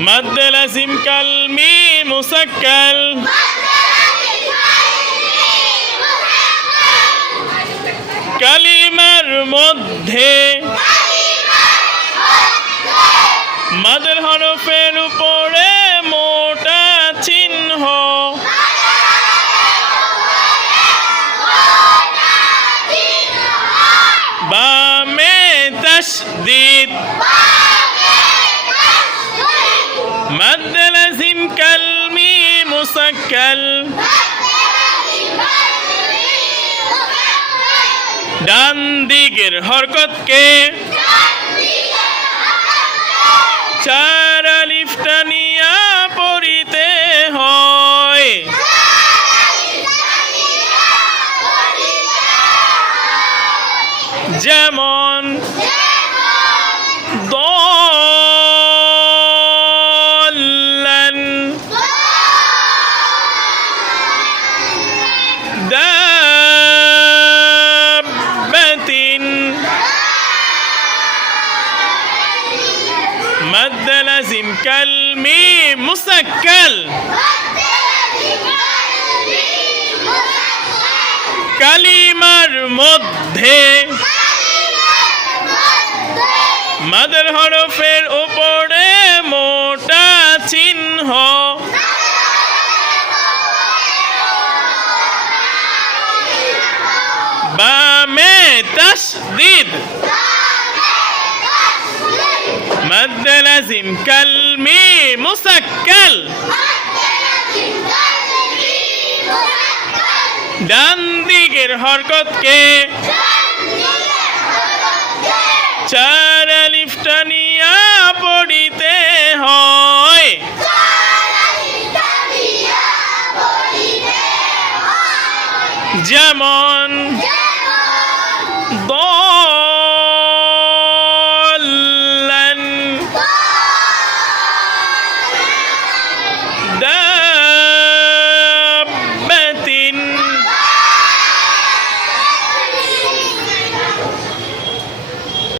مد لازم كالميم مسكل কালিমার মধ্যে মাদের হরফের উপরে মোটা চিহ্ন বামে তাসদীদ مد لازم كالميم مسكل ডান দিকের হরকতকে চার আলিফ টানিয়া পড়িতে হয় যেমন দল্লান مد لازم كالميم مسكل কালিমার মধ্যে মাদের হরফের উপরে মোটা চিহ্ন বামে তাসদীদ مد لازم كالميم مسكل ডান দিকের হরকতকে চার আলিফ টানিয়া পড়িতে হয় যেমন